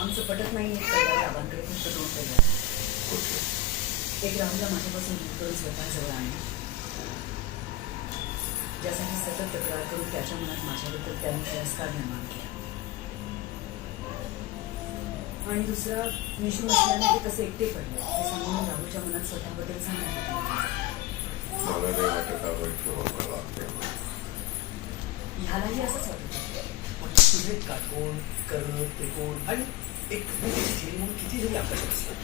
आमचं पटत नाही कळल्यावर आबांकडे फक्त 2 पर्याय. एक राहुलला माझ्यापासून दूर करून स्वतःजवळ आणणे, ज्यासाठी सतत तक्रार करून त्याच्या मनात माझ्याबद्दल त्याने तिरस्कार निर्माण केला. आणि दुसरा, निशू नसल्याने ते कसे एकटे पडले हे सांगून राहुलच्या मनात स्वतःबद्दल सांगितलं. मला नाही वाटत आपण किंवा मला प्रेम. ह्यालाही असंच वाटत. तुझे काटकोण कर्ण त्रिकोण आणि एक झेल म्हणून किती जरी आकाशात असलं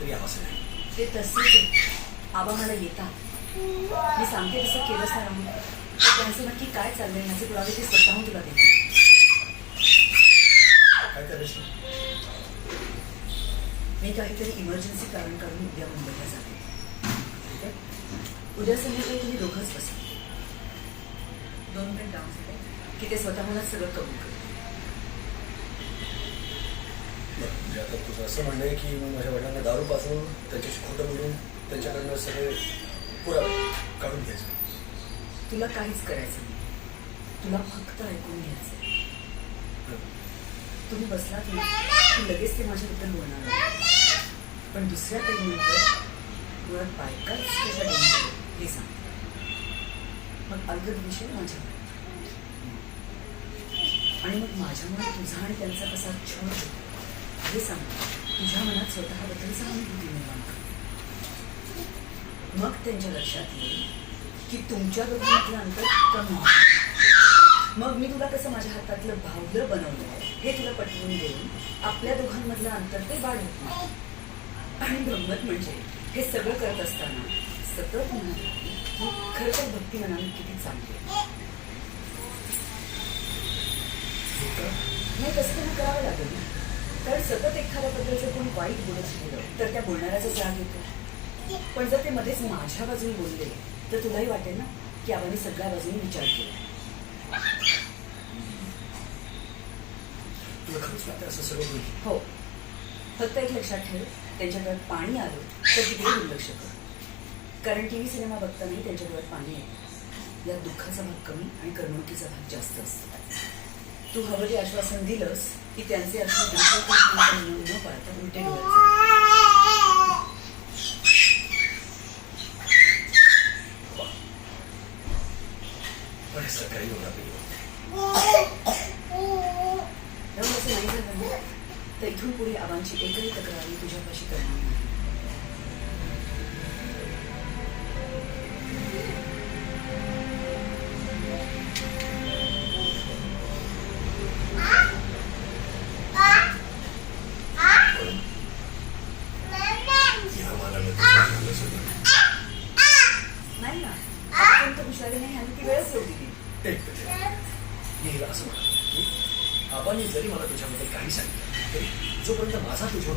तरी आवाज नाही. ते तसेच आबा मला येतात. मी सांगते तसं केलंच ना राहुल, तर त्यांचं नक्की काय चाललंय ह्याचे पुरावे ते स्वतःहून तुला देतात. काय करायचं? मी काहीतरी इमर्जन्सी कारण काढून उद्या मुंबईला जाते. ठीक आहे? उद्या संध्याकाळी तुम्ही दोघंच बसा. 2 मिनिट डाऊन झाले की ते स्वतःहूनच सगळं कबूल करते. म्हणजे आता तुझं असं म्हणणं आहे की मी माझ्या वडिलांना दारू पाजून त्यांच्याशी खोटं बोलून त्यांच्याकडनं सगळे पुरावे काढून घ्यायचे. तुला काहीच करायचं नाही, तुला फक्त ऐकून घ्यायचं. तुम्ही बसलात ना की लगेच ते माझ्याबद्दल बोलणार नाही. पण दुसऱ्या काही नंतर मुळात बायकाच कशा डेंजर हे सांगते. मग अलगद विषय माझ्यावर आणि मग माझ्यामुळे तुझा आणि त्यांचा कसा छळ होतो हे सांग. तुझ्या मनात स्वतःबद्दल सहानुभूती निर्माण कर. मग त्यांच्या लक्षात येईल की तुमच्या दोघांमधलं अंतर कमी होतं. मग मी तुला कसं माझ्या हातातलं भावलं बनवलं हे तुला पटवून देऊन आपल्या दोघांमधलं अंतर ते वाढवत नाही. आणि गंमत म्हणजे हे सगळं करत असताना सतत म्हणाल की खरं तर भक्ती मनाने किती चांगली आहे. नाही तसं त्यांना करावं लागेल ना, कारण सतत एखाद्याबद्दल जर कोणी वाईट बोलत राहिलं तर त्या बोलणाऱ्याचाच राग येतो. पण जर ते मध्येच माझ्या बाजूने बोलले तर तुलाही वाटेल ना की आबांनी सगळ्या बाजूने विचार केला. तुला खरंच वाटतं असं सगळं होईल? हो, फक्त एक लक्षात ठेव, त्यांच्या डोळ्यात पाणी आलं तर तिकडे दुर्लक्ष कर. कारण टीव्ही सिनेमा बघतानाही त्यांच्या डोळ्यात पाणी येतं. यात दुःखाचा भाग कमी आणि करमणुकीचा भाग जास्त असतो. तू हवं ते आश्वासन दिलंस की त्यांचे आश्वासन न पाळता उलटे डोळ्यात पण हे सकाळी होणार नाही. त्यामुळे असं नाही झालं ना तर इथून पुढे आबांची एकही तक्रार मी तुझ्यापाशी करणार नाही. या मला झालं सगळं. नाही ना, आपण तर हुशारी नाही आणि ती वेळच येऊ दिली. एक मिनिट. मी हिला असं म्हणतो की आबांनी जरी मला तुझ्याबद्दल काही सांगितलं तरी जोपर्यंत माझा तुझ्यावर